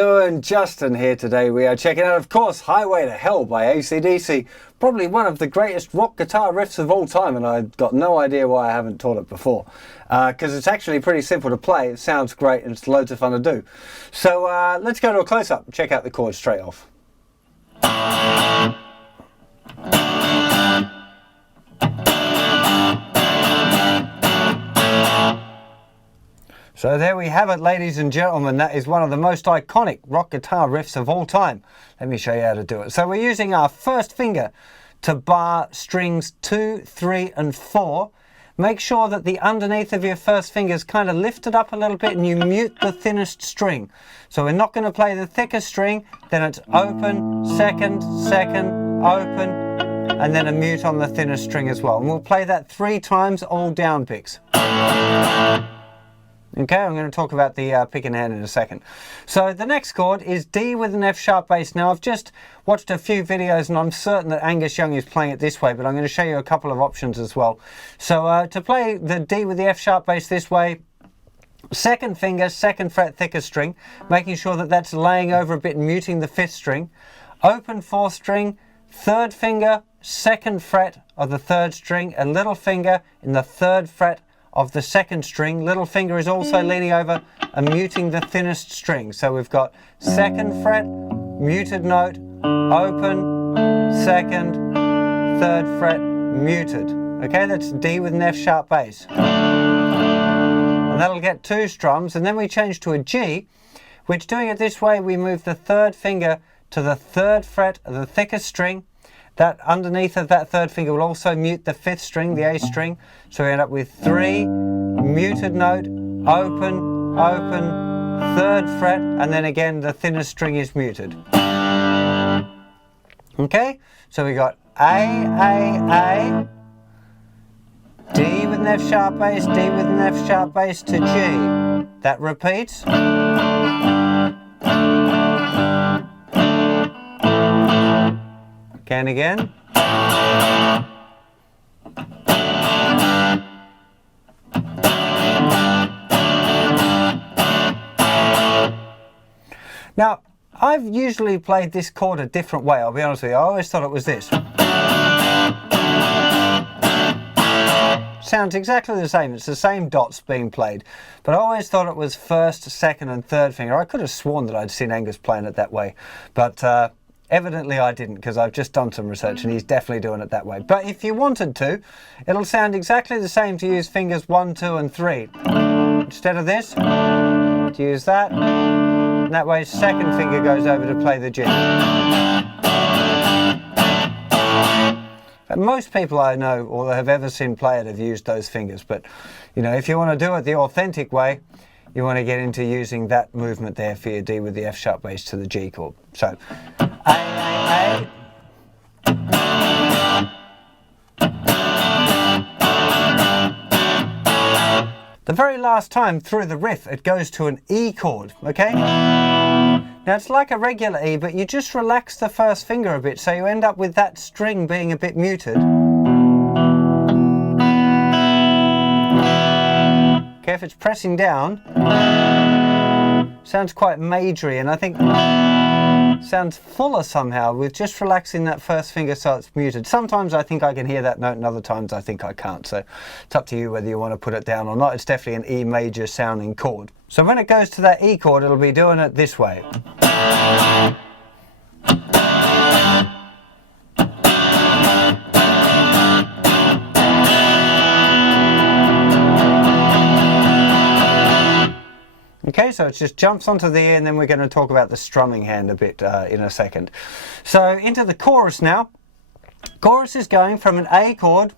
doing? Justin here today. We are checking out, of course, Highway to Hell by acdc. Probably one of the greatest rock guitar riffs of all time, and I've got no idea why I haven't taught it before. Because it's actually pretty simple to play, it sounds great, and it's loads of fun to do. So let's go to a close-up and check out the chords straight off. So there we have it, ladies and gentlemen. That is one of the most iconic rock guitar riffs of all time. Let me show you how to do it. So we're using our first finger to bar strings 2, 3 and 4. Make sure that the underneath of your first finger is kind of lifted up a little bit and you mute the thinnest string. So we're not going to play the thicker string, then it's open, second, second, open, and then a mute on the thinnest string as well. And we'll play that 3 times, all down picks. Okay, I'm going to talk about the pick in hand in a second. So the next chord is D with an F sharp bass. Now I've just watched a few videos and I'm certain that Angus Young is playing it this way, but I'm going to show you a couple of options as well. So to play the D with the F sharp bass this way, second finger, 2nd fret thicker string, making sure that that's laying over a bit and muting the 5th string. Open 4th string, 3rd finger, 2nd fret of the 3rd string, a little finger in the 3rd fret of the 2nd string. Little finger is also leaning over and muting the thinnest string. So we've got 2nd fret, muted note, open, 2nd, 3rd fret, muted. Okay, that's D with an F sharp bass. And that'll get 2 strums, and then we change to a G, which, doing it this way, we move the 3rd finger to the 3rd fret of the thickest string. That underneath of that 3rd finger will also mute the 5th string, the A string. So we end up with 3, muted note, open, open, 3rd fret, and then again the thinnest string is muted. Okay, so we got A, D with an F sharp bass, D with an F sharp bass to G. That repeats. And again. Now, I've usually played this chord a different way, I'll be honest with you. I always thought it was this. Sounds exactly the same, it's the same dots being played. But I always thought it was 1st, 2nd and 3rd finger. I could have sworn that I'd seen Angus playing it that way. But evidently I didn't, because I've just done some research and he's definitely doing it that way. But if you wanted to, it'll sound exactly the same to use fingers 1, 2 and 3. Instead of this, to use that. And that way 2nd finger goes over to play the G. But most people I know or have ever seen play it have used those fingers. But you know, if you want to do it the authentic way, you want to get into using that movement there for your D with the F sharp bass to the G chord. So A. The very last time through the riff it goes to an E chord, okay? Now it's like a regular E, but you just relax the first finger a bit, so you end up with that string being a bit muted. Okay, if it's pressing down, sounds quite majory, and I think sounds fuller somehow with just relaxing that first finger so it's muted. Sometimes I think I can hear that note and other times I think I can't. So it's up to you whether you want to put it down or not. It's definitely an E major sounding chord. So when it goes to that E chord, it'll be doing it this way. Okay, so it just jumps onto the E, and then we're going to talk about the strumming hand a bit in a second. So into the chorus now. Chorus is going from an A chord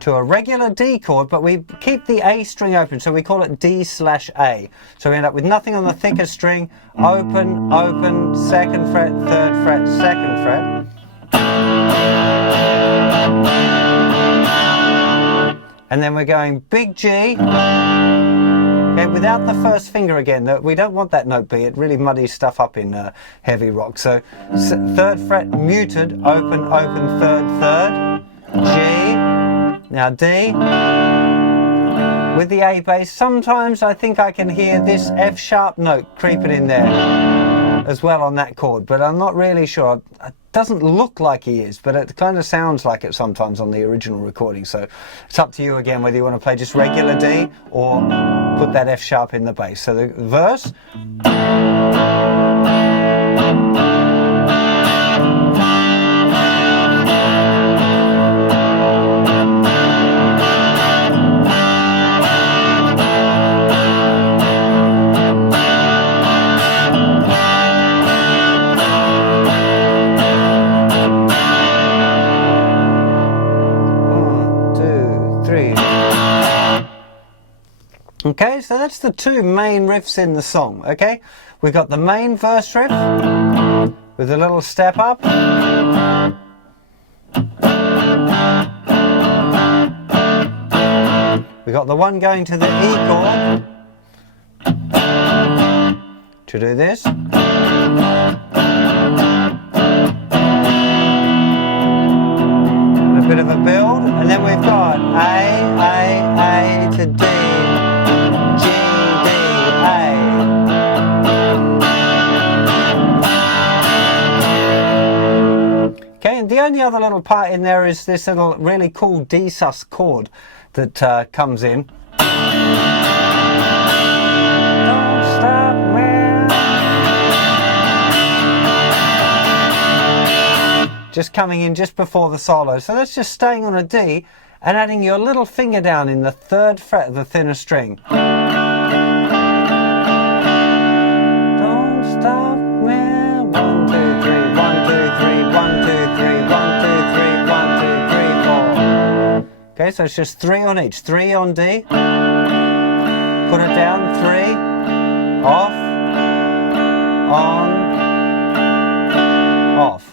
to a regular D chord, but we keep the A string open, so we call it D/A. So we end up with nothing on the thicker string, open, open, 2nd fret, 3rd fret, 2nd fret. And then we're going big G, okay, without the first finger again. We don't want that note B, it really muddies stuff up in heavy rock. So 3rd fret muted, open, open, 3rd, 3rd, G, now D, with the A bass. Sometimes I think I can hear this F sharp note creeping in there as well on that chord, but I'm not really sure. It doesn't look like he is, but it kind of sounds like it sometimes on the original recording. So it's up to you again whether you want to play just regular D or put that F sharp in the bass. So the verse. Okay, so that's the two main riffs in the song, okay? We've got the main verse riff with a little step up. We've got the one going to the E chord to do this. And a bit of a build, and then we've got A to D. Okay, and the only other little part in there is this little really cool D sus chord that comes in. Don't stop me. Just coming in just before the solo. So that's just staying on a D and adding your little finger down in the 3rd fret of the thinner string. Don't stop me. 1, 2, 3, 1, 2, 3, 1, 2, 3, 1, 2, 3, 1, 2, 3, 4. Okay, so it's just 3 on each. 3 on D. Put it down. 3. Off. On. Off.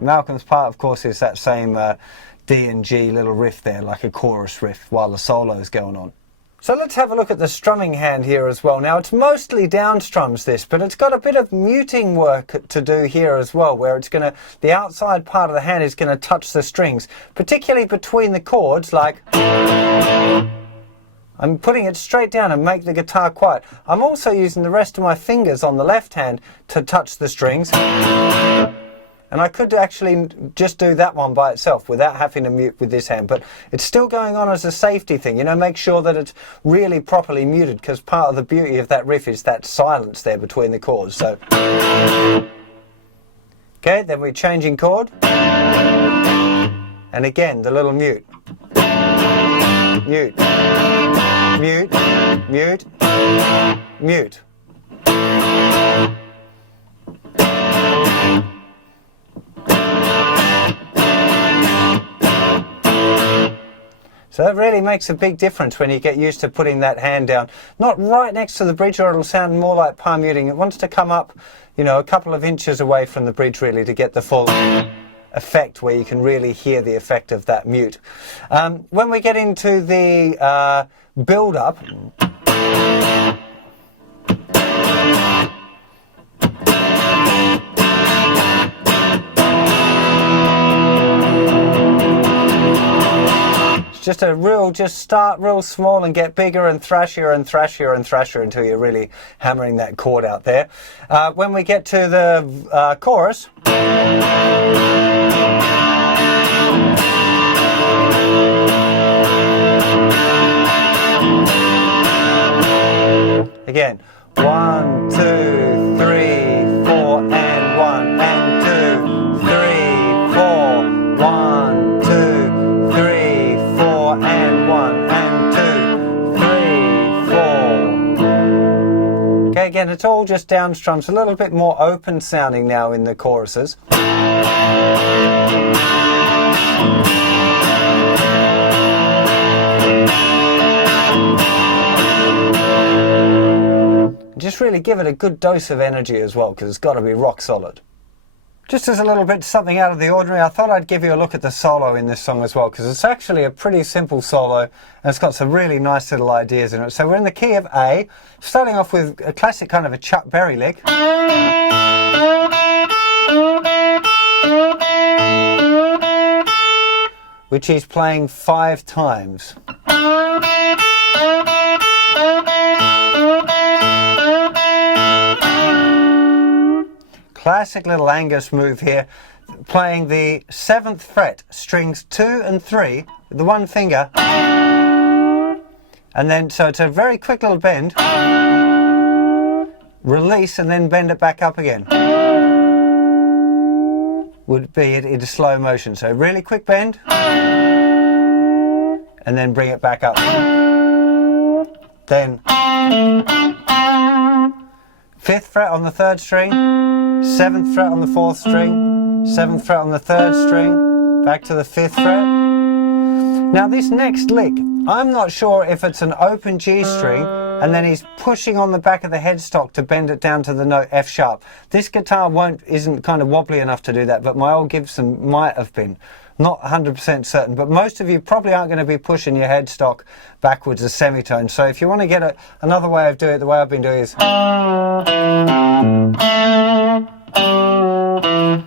Malcolm's part, of course, is that same D and G little riff there, like a chorus riff while the solo is going on. So let's have a look at the strumming hand here as well. Now it's mostly down strums this, but it's got a bit of muting work to do here as well, where it's going to, the outside part of the hand is going to touch the strings, particularly between the chords, like I'm putting it straight down and make the guitar quiet. I'm also using the rest of my fingers on the left hand to touch the strings. And I could actually just do that one by itself without having to mute with this hand, but it's still going on as a safety thing, you know, make sure that it's really properly muted, because part of the beauty of that riff is that silence there between the chords. So, okay, then we're changing chord, and again the little mute, mute, mute, mute, mute. So that really makes a big difference when you get used to putting that hand down. Not right next to the bridge, or it'll sound more like palm muting. It wants to come up, you know, a couple of inches away from the bridge really to get the full effect, where you can really hear the effect of that mute. When we get into the build-up, just a real, just start real small and get bigger and thrashier and thrashier and thrashier until you're really hammering that chord out there. When we get to the chorus, again, 1, 2, 3, 4, and 1, and 2, 3, 4, 1, 2, 3, 4, and 1, and 2, 3, 4. Okay, again, it's all just down strums, a little bit more open sounding now in the choruses. Just really give it a good dose of energy as well, because it's got to be rock solid. Just as a little bit something out of the ordinary, I thought I'd give you a look at the solo in this song as well, because it's actually a pretty simple solo and it's got some really nice little ideas in it. So we're in the key of A, starting off with a classic kind of a Chuck Berry lick, which he's playing 5 times. Classic little Angus move here, playing the 7th fret, strings 2 and 3, with the one finger, and then, so it's a very quick little bend, release and then bend it back up again. Would be it in slow motion, so really quick bend, and then bring it back up. Then 5th fret on the 3rd string, 7th fret on the 4th string, 7th fret on the 3rd string, back to the 5th fret. Now this next lick, I'm not sure if it's an open G string and then he's pushing on the back of the headstock to bend it down to the note F sharp. This guitar isn't kind of wobbly enough to do that, but my old Gibson might have been. Not 100% certain, but most of you probably aren't going to be pushing your headstock backwards a semitone. So if you want to get another way of doing it, the way I've been doing is.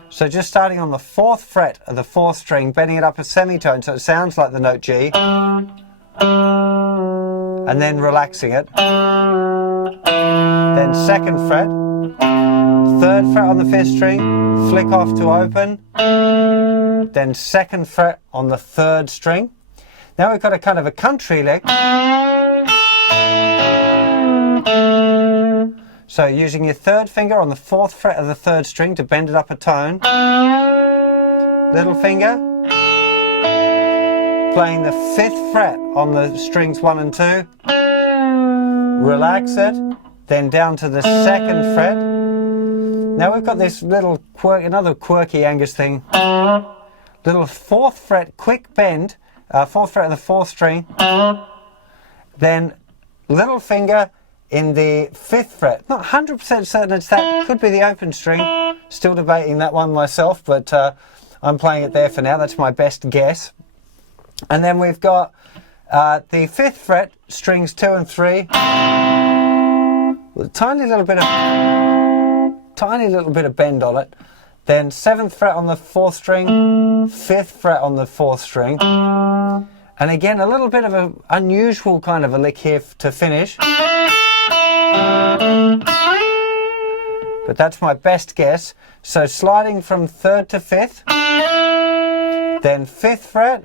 So just starting on the 4th fret of the 4th string, bending it up a semitone so it sounds like the note G, and then relaxing it. Then 2nd fret, 3rd fret on the 5th string, flick off to open. Then 2nd fret on the 3rd string. Now we've got a kind of a country lick. So using your 3rd finger on the 4th fret of the 3rd string to bend it up a tone. Little finger. Playing the 5th fret on the strings 1 and 2. Relax it. Then down to the 2nd fret. Now we've got this little another quirky Angus thing. Little 4th fret quick bend, 4th fret of the 4th string, then little finger in the 5th fret. Not 100% certain it's that, could be the open string, still debating that one myself, but I'm playing it there for now, that's my best guess. And then we've got the 5th fret, strings 2 and 3, with a tiny little bit of bend on it. Then 7th fret on the 4th string, 5th fret on the 4th string, and again a little bit of an unusual kind of a lick here to finish, but that's my best guess. So sliding from 3rd to 5th, then 5th fret,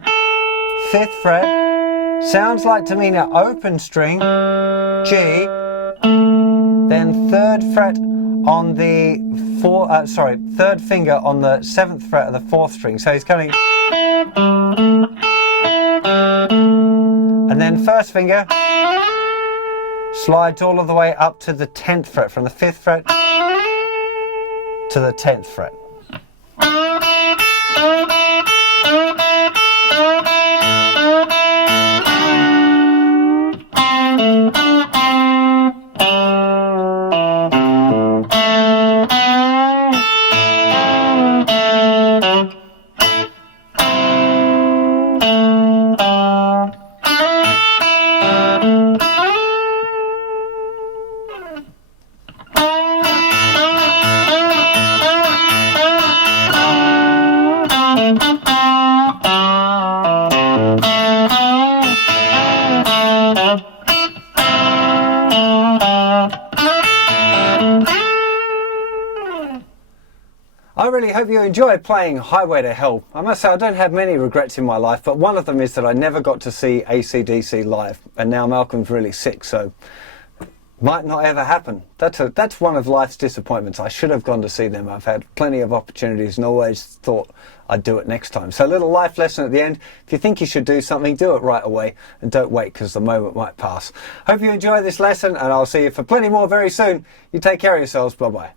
5th fret, sounds like to me now open string, G, then 3rd fret on the 3rd finger on the 7th fret of the 4th string. So he's coming, and then 1st finger slides all of the way up to the 10th fret, from the 5th fret to the 10th fret. I really hope you enjoyed playing Highway to Hell. I must say I don't have many regrets in my life, but one of them is that I never got to see acdc live, and now Malcolm's really sick, so might not ever happen. That's one of life's disappointments. I should have gone to see them. I've had plenty of opportunities and always thought I'd do it next time. So a little life lesson at the end. If you think you should do something, do it right away and don't wait, because the moment might pass. Hope you enjoy this lesson, and I'll see you for plenty more very soon. You take care of yourselves. Bye-bye.